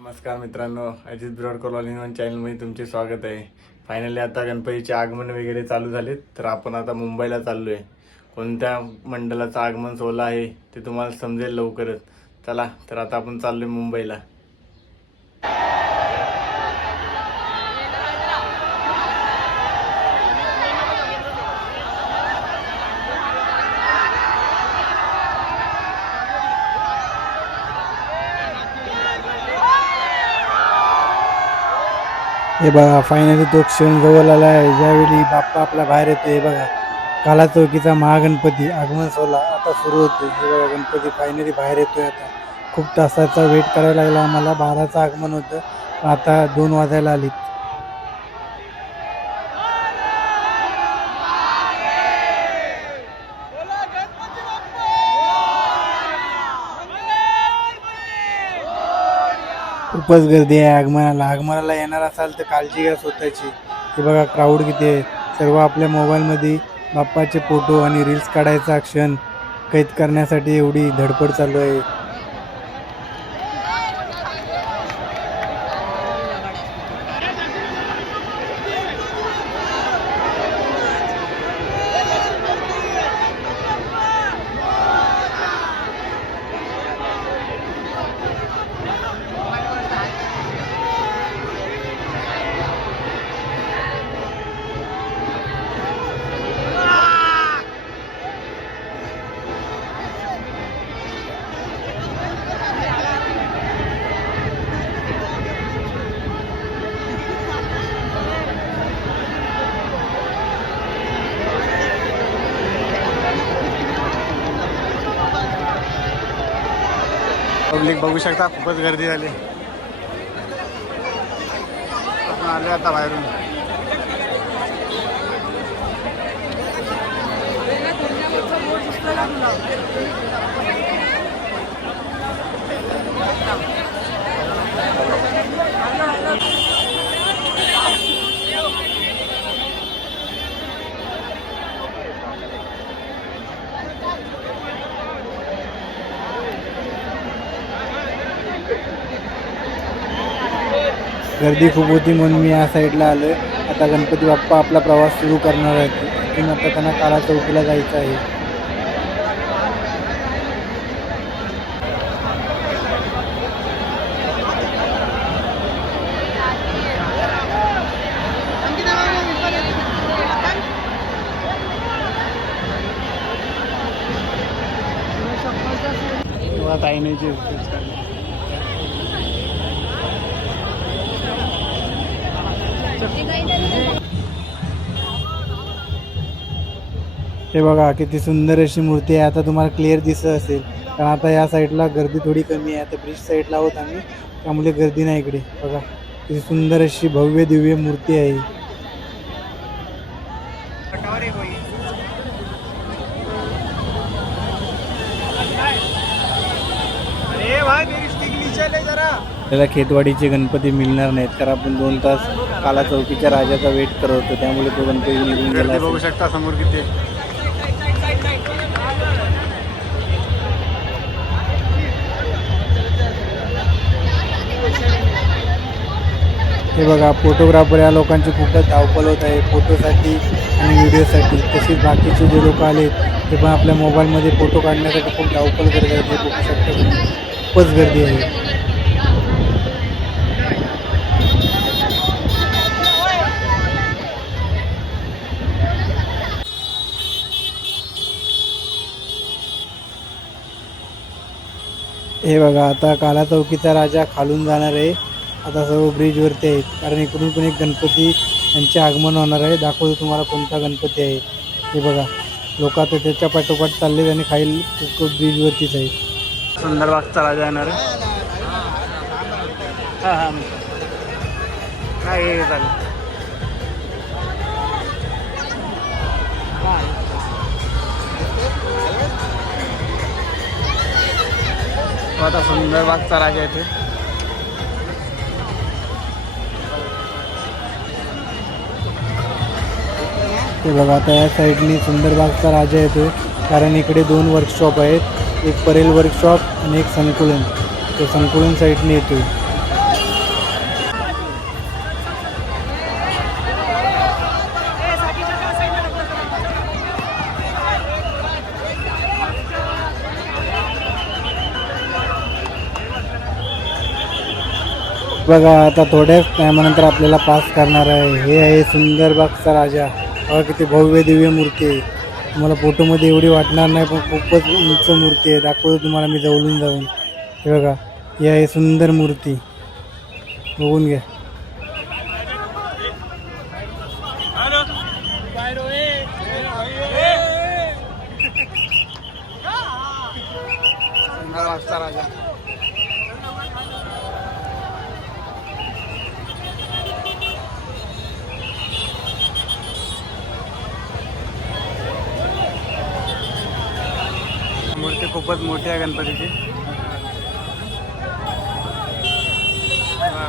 नमस्कार मित्रांनो Ajit broad colony one चॅनलमध्ये तुमचे स्वागत आहे. फायनली आता गणपतीचे आगमन वगैरे चालू झालेत तर आपण आता मुंबईला चाललो आहे कोणत्या मंडळाचं आगमन सोहळा आहे ते तुम्हाला समजेल लवकरच. चला तर आता आपण चाललो आहे मुंबईला. हे बघा फायनली तो क्षण जवळ आला आहे. ज्यावेळी बाप्पा आपला बाहेर येतो हे बघा. काला चौकीचा महागणपती आगमन सोहळा आता सुरू होतो हे बघा गणपती फायनली बाहेर येतोय आता. खूप तासाचा वेट करायला लागला आम्हाला. बाराचं आगमन होतं. आता दोन वाजायला आलीत. खूपच गर्दी आहे आगमनाला. आगमनाला येणार असाल तर काळजी घ्या स्वतःची. हे बघा क्राऊड किती आहे. सर्व आपल्या मोबाईलमध्ये बाप्पाचे फोटो आणि रील्स काढायचा क्षण कैद करण्यासाठी एवढी धडपड चालू आहे. पब्लिक बघू शकता खूपच गर्दी झाली. आपण आले आता बाहेरून. गर्दी खूप होती म्हणून मी या साईडला आलो आहे आता गणपती बाप्पा आपला प्रवास सुरू करणार आहे तिथून आता त्यांना काला चौकीला जायचं आहे. तेव्हा ताईनेची हे बघा किती सुंदर अशी मूर्ती आहे. आता तुम्हाला क्लिअर दिसत असेल. कारण आता या साईडला गर्दी थोडी कमी आहे. आता ब्रिज साईडला आहोत आम्ही. त्यामुळे गर्दी नाही इकडे. बघा किती सुंदर अशी भव्य दिव्य मूर्ती आहे. आपल्याला खेतवाडीचे गणपती मिळणार नाहीत. कारण आपण दोन तास काला चौकीच्या राजाचा वेट करत होतो त्यामुळे तो गणपती निघून गेला बघू. शकता समोर किती. हे बघा फोटोग्राफर या लोकांची खूपच धावपळ होत आहे फोटोसाठी आणि व्हिडिओसाठी तसेच बाकीचे जे लोक आले ते पण आपल्या मोबाईलमध्ये फोटो काढण्यासाठी खूप धावपळ करत आहेत हे बघू शकता खूपच गर्दी आहे हे बघा आता काला चौकीचा राजा खालून जाणार आहे. आता सर्व ब्रिजवरती आहेत. कारण इकडून पण एक गणपती यांचे आगमन होणार आहे. दाखवतो तुम्हाला कोणता गणपती आहे. हे बघा लोक आता त्याच्या पाठोपाठ चाललेत आणि खाईल ब्रिजवरतीच आहेत. सुंदर राजा येणार आहे. हां हां. काय चालेल. आता सुंदर बागचा राजा येते ते बघा आता या साईडनी सुंदरबागचा राजा येतो कारण इकडे दोन वर्कशॉप आहेत. एक परेल वर्कशॉप आणि एक संकुलन. तो संकुलन साईडने येतोय. बघा आता थोड्याच टायमानंतर आपल्याला पास करणार आहे. हे आहे सुंदरबागचा राजा. बघा किती भव्य दिव्य मूर्ती आहे. तुम्हाला फोटोमध्ये एवढी वाटणार नाही पण खूपच उंच मूर्ती आहे. दाखवतो तुम्हाला मी जवळून जाऊन. हे बघा ही आहे सुंदर मूर्ती. बघून घ्या. खूपच मोठी आहे गणपतीची.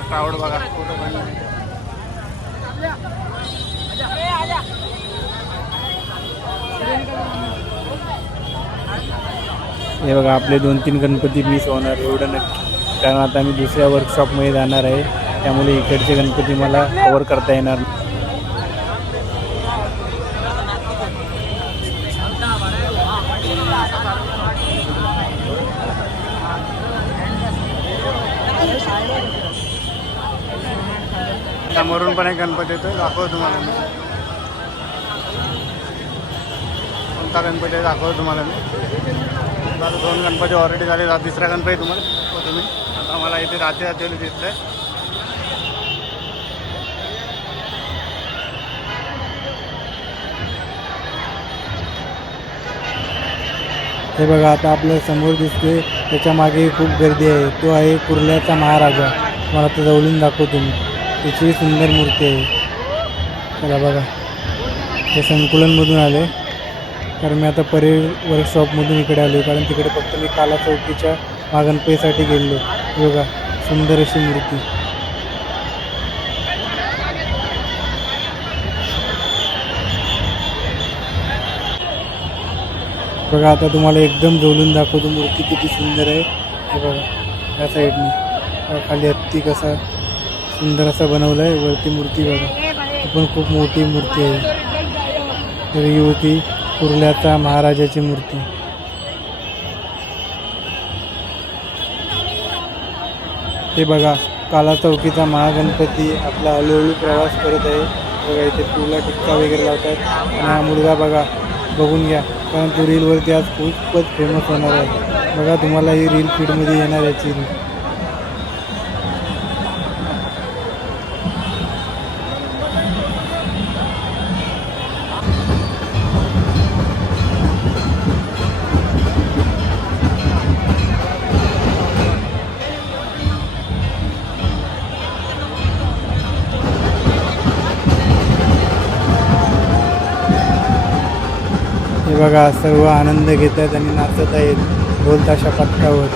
क्राऊड बघा. फोटो हे बघा आपले दोन तीन गणपती मिस होणार एवढं नक्की. कारण आता मी दुसऱ्या वर्कशॉपमध्ये जाणार आहे. त्यामुळे इकडचे गणपती मला कवर करता येणार नाही. समोरून पण एक गणपती येतो दाखव तुम्हाला मी. कोणता गणपती आहे दाखव तुम्हाला मी. आता दोन गणपती ऑलरेडी झाले. तिसरा गणपती तुम्हाला. दाखवतो तुम्ही आता मला इथे रात्री रात्री दिसतंय. हे बघा आता आपल्यासमोर दिसते त्याच्यामागे खूप गर्दी आहे. तो आहे कुर्ल्याचा महाराजा. मला आता जवळून दाखवतो मी. त्याची सुंदर मूर्ती आहे. चला बघा. हे संकुलनमधून आले कारण मी आता परे वर्कशॉपमधून इकडे आलो कारण तिकडे फक्त मी काला चौकीच्या मागणपेसाठी गेलो बघा सुंदर अशी मूर्ती. बघा आता तुम्हाला एकदम जवळून दाखवतो मूर्ती किती सुंदर आहे. हे बघा त्या साईडने खाली हत्ती कसा सुंदर असा बनवला आहे वरती मूर्ती बघा. पण खूप मोठी मूर्ती आहे. तर ही होती कुर्ल्याचा महाराजाची मूर्ती. हे बघा काला चौकीचा महागणपती आपला हळूहळू प्रवास करत आहे. बघा इथे पिवळा टिक्का वगैरे लावतात आणि हा मुलगा बघा बघून घ्या. कारण तो रीलवरती आज खूपच फेमस होणार आहे. बघा तुम्हाला ही रील फीडमध्ये येणार याची रील बघा सर्व आनंद घेत आहेत आणि नाचत आहेत. ढोलताशा पटकावर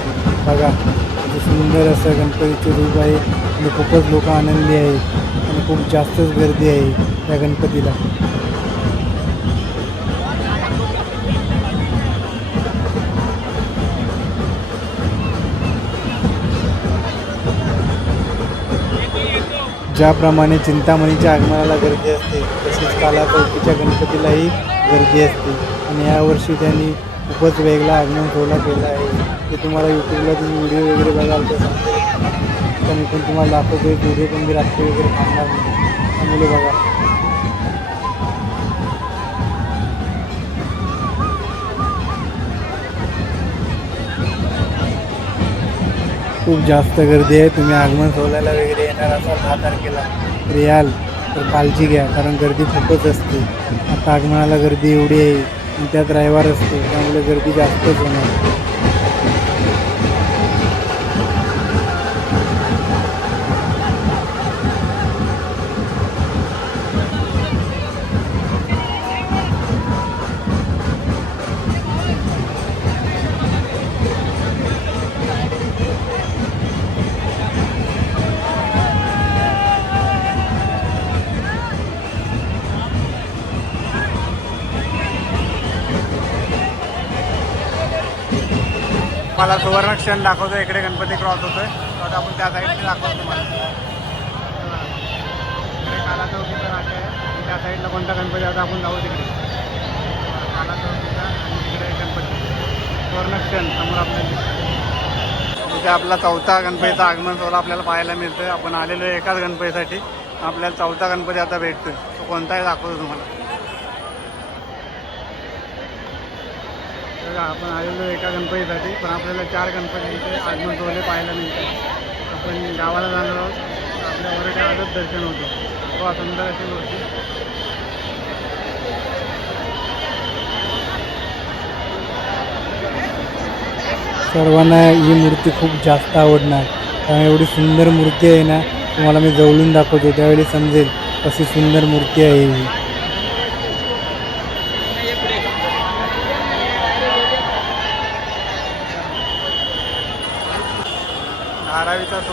बघा सुंदर असं गणपतीचे रूप आहे. आणि खूपच लोक आनंदी आहेत. आणि खूप जास्तच गर्दी आहे या गणपतीला. ज्याप्रमाणे चिंतामणीच्या आगमनाला गर्दी असते तसेच कालापौकीच्या गणपतीलाही गर्दी असते. आणि यावर्षी त्यांनी खूपच वेगळा आगमन सोहळा केला आहे. ते तुम्हाला यूट्यूबला तुम्ही व्हिडिओ वगैरे बघाल तर समजेल तर मी पण तुम्हाला दाखवतो एक व्हिडिओ पण मी रात्री वगैरे थांबणार नाही. त्यामुळे बघा. खूप जास्त गर्दी आहे. तुम्ही आगमन सोहळ्याला वगैरे येणार असाल दहा तारखेला तर याल तर काळजी घ्या कारण गर्दी खूपच असते. आता आगमनाला गर्दी एवढी आहे. त्यात रविवार असतो त्यामुळे गर्दी जास्तच होणार. मला सुवर्ण क्षण दाखवतो इकडे गणपती क्रॉस होतोय. आता आपण त्या साईडने दाखवतो तुम्हाला. इकडे काला चौकीचा राजा आहे. त्या साईडला कोणता गणपती आता आपण जाऊ तिकडे. काला चौकीचा आणि इकडे गणपती. सुवर्ण क्षण समोर आपल्याला इथे आपला चौथा गणपतीचं आगमन सोहळा आपल्याला पाहायला मिळतोय. आपण आलेलो आहे एकाच गणपतीसाठी. आपल्याला चौथा गणपती आता भेटतोय. तो कोणताही दाखवतो तुम्हाला. बघा, आपण आलेलो एका गणपतीसाठी पण आपल्याला चार गणपती इथे आगमन सोहळे पाहायला मिळतात. आपण गावाला जाणार आहोत. आपल्या वरती आजच दर्शन होतं. वा सुंदर अशी मूर्ती. सर्वांना ही मूर्ती खूप जास्त आवडणार. कारण एवढी सुंदर मूर्ती आहे ना तुम्हाला मी जवळून दाखवतो त्यावेळी समजेल कशी सुंदर मूर्ती आहे ही.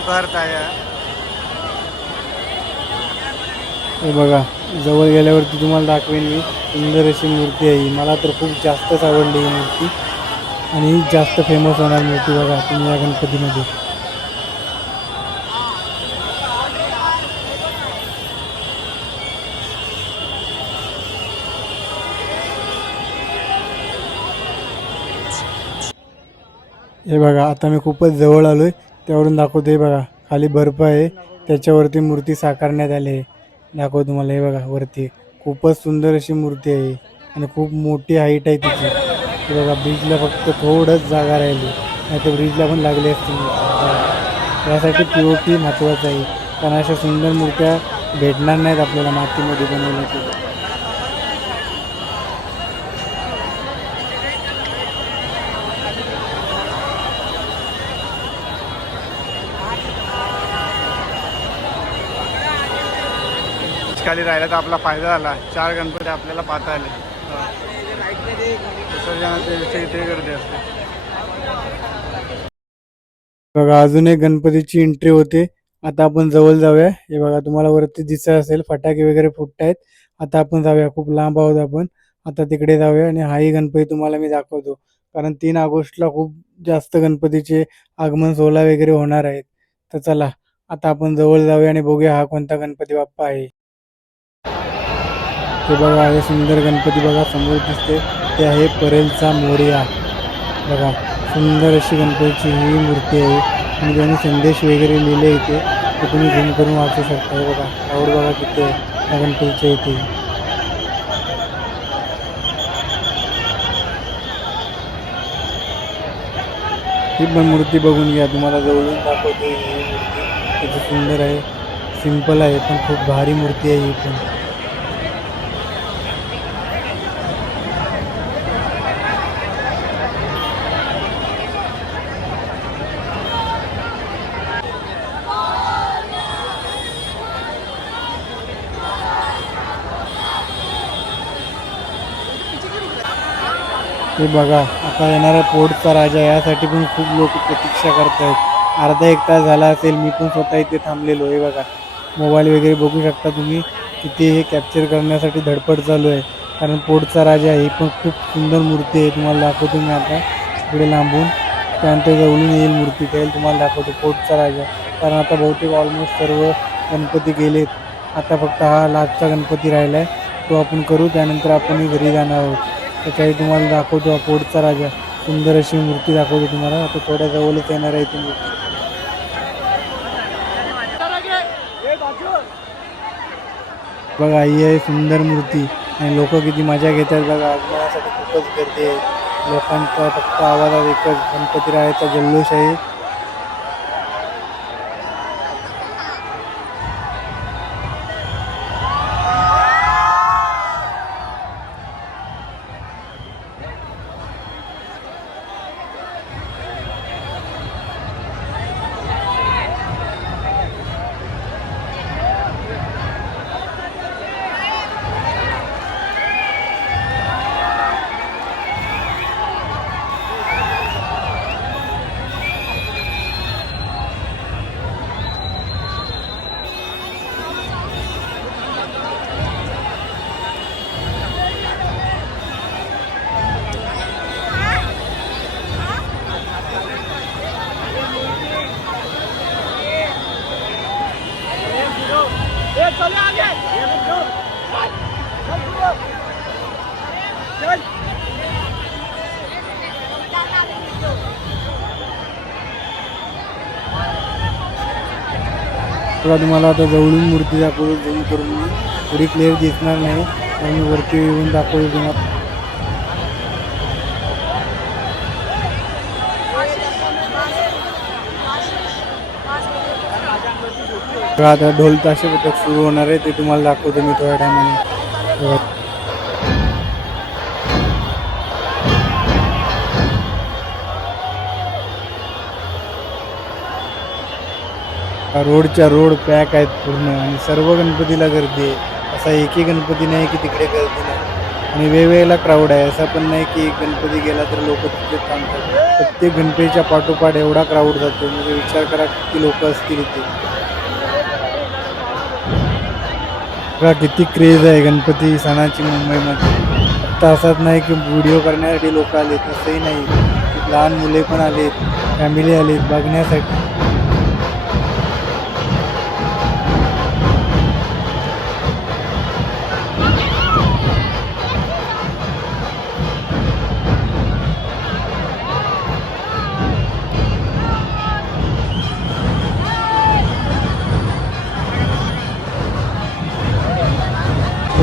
आहे हे बघा जवळ गेल्यावरती तुम्हाला दाखवेन मी. सुंदर अशी मूर्ती आहे ही. मला तर खूप जास्तच आवडली ही मूर्ती. आणि ही जास्त फेमस होणार मूर्ती बघा तुम्ही या गणपतीमध्ये. हे बघा आता मी खूपच जवळ आलोय. त्यावरून दाखवतो हे बघा. खाली बर्फ आहे. त्याच्यावरती मूर्ती साकारण्यात आली आहे. दाखवतो तुम्हाला हे बघा वरती. खूपच सुंदर अशी मूर्ती आहे. आणि खूप मोठी हाईट आहे तिची. बघा ब्रिजला फक्त थोडंच जागा राहिली. नाही तर ब्रिजला पण लागली असती. त्यासाठी यासाठी पी ओ पी महत्त्वाचं आहे. कारण अशा सुंदर मूर्त्या भेटणार नाहीत आपल्याला मातीमध्ये बनवल्या खाली राहिला तर आपला फायदा झाला. चार गणपती आपल्याला पाहता आले. इथे गर्दी असते. बघा अजून एक गणपतीची एंट्री होते. आता आपण जवळ जाऊया. हे बघा तुम्हाला वरती दिसत असेल फटाके वगैरे फुटतायत. आता आपण जाऊया. खूप लांब आहोत आपण. आता तिकडे जाऊया आणि हाही गणपती तुम्हाला मी दाखवतो. कारण तीन ऑगस्टला खूप जास्त गणपतीचे आगमन सोहळा वगैरे होणार आहेत. तर चला आता आपण जवळ जाऊया आणि बघूया हा कोणता गणपती बाप्पा आहे. हे बघा हे सुंदर गणपती बघा समोर दिसते ते आहे परेलचा मोरया. बघा सुंदर अशी गणपतीची ही मूर्ती आहे. आणि त्यांनी संदेश वगैरे लिहिले इथे ते तुम्ही झूम करून वाचू शकता. हे बघा आवड बघा किती आहे त्या गणपतीच्या इथे. ही पण मूर्ती बघून घ्या. तुम्हाला जवळून दाखवते ही मूर्ती. किती सुंदर आहे. सिंपल आहे पण खूप भारी मूर्ती आहे ही पण. हे बघा आता येणारा पोर्टचा राजा यासाठी पण खूप लोक प्रतीक्षा करत आहेत अर्धा एक तास झाला असेल मी पण स्वतः इथे थांबलेलो हे बघा मोबाईल वगैरे बघू शकता तुम्ही. तिथे हे कॅप्चर करण्यासाठी धडपड चालू आहे. कारण पोर्टचा राजा ही पण खूप सुंदर मूर्ती आहे. तुम्हाला दाखवतो मी आता. तिकडे लांबून. त्यानंतर जवळून येईल मूर्ती. त्याला तुम्हाला दाखवतो पोर्टचा राजा. कारण आता बहुतेक ऑलमोस्ट सर्व गणपती गेलेत. आता फक्त हा लास्टचा गणपती राहिला आहे तो आपण करू. त्यानंतर आपण घरी जाणार आहोत. त्याच्याही तुम्हाला दाखवतो पोटचा राजा. सुंदर अशी मूर्ती दाखवतो तुम्हाला. आता थोड्या जवळच येणार आहे ती मूर्ती. बघा ही आहे सुंदर मूर्ती. आणि लोक किती मजा घेतात बघा. आगमनासाठी खूपच गर्दी आहे. लोकांचा फक्त आवाजात एकच गणपती राहायचा जल्लोष आहे. तुला तुम्हाला आता जवळून मूर्ती दाखवून जेणेकरून करून थोडी क्लिअर दिसणार नाही. आणि वरती येऊन दाखवून तुम्हाला. आता ढोल ताशे पथक सुरू होणार आहे ते तुम्हाला दाखवतो मी थोड्या टायमाने. रोडच्या रोड पॅक आहेत पूर्ण आणि सर्व गणपतीला गर्दी आहे. असा एकही गणपती नाही की तिकडे गर्दी नाही. आणि वेगवेगळा क्राऊड आहे असं पण नाही की एक गणपती गेला तर लोक तिथे थांबतात. प्रत्येक गणपतीच्या पाठोपाठ एवढा क्राऊड जातो. म्हणजे विचार करा किती लोक असतील इथे. बघा किती क्रेज आहे गणपती सणाची मुंबईमध्ये? फक्त असंच नाही की व्हिडिओ करण्यासाठी लोक आले तसंही नाही. लहान मुले पण आलेत फॅमिली आलेत बघण्यासाठी.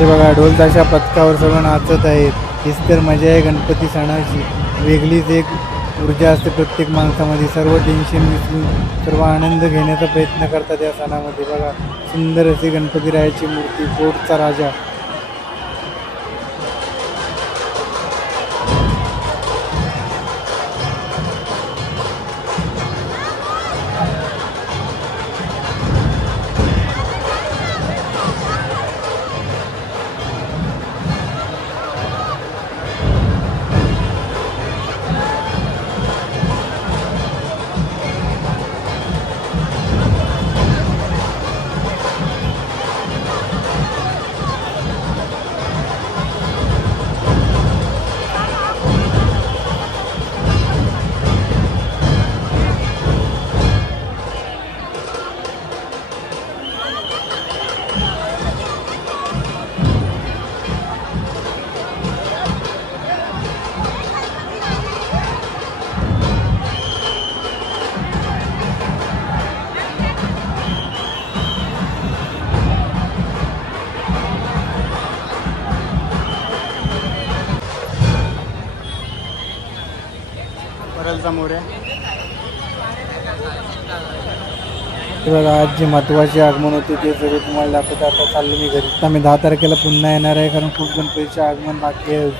हे बघा ढोल ताशा पथकावर सगळं नाचत आहेत. हीच तर मजा आहे गणपती सणाची. वेगळीच एक ऊर्जा असते प्रत्येक माणसामध्ये. सर्व टेन्शन विसरून सर्व आनंद घेण्याचा प्रयत्न करतात या सणामध्ये. बघा सुंदर अशी गणपतीरायाची मूर्ती कोटचा राजा. समोर बघा आज जे महत्त्वाचे आगमन होते ते सर्व तुम्हाला दाखवतो. आता चाललो मी घरी. आता मी दहा तारखेला पुन्हा येणार आहे कारण खूप गणपतीचे आगमन बाकी आहे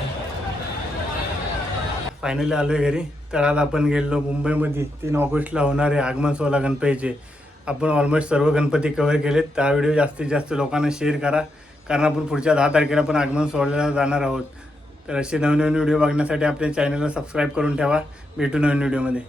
फायनली आलो आहे घरी. तर आज आपण गेलो मुंबईमध्ये. तीन ऑगस्टला होणारे आगमन सोहळा गणपतीचे. आपण ऑलमोस्ट सर्व गणपती कव्हर केलेत. त्या व्हिडिओ जास्तीत जास्त लोकांना शेअर करा. कारण आपण पुढच्या दहा तारखेला पण आगमन सोहळ्याला जाणार आहोत. तर असे नवनवीन व्हिडिओ बघण्यासाठी आपल्या चॅनलला सबस्क्राईब करून ठेवा. भेटू नवीन व्हिडिओमध्ये.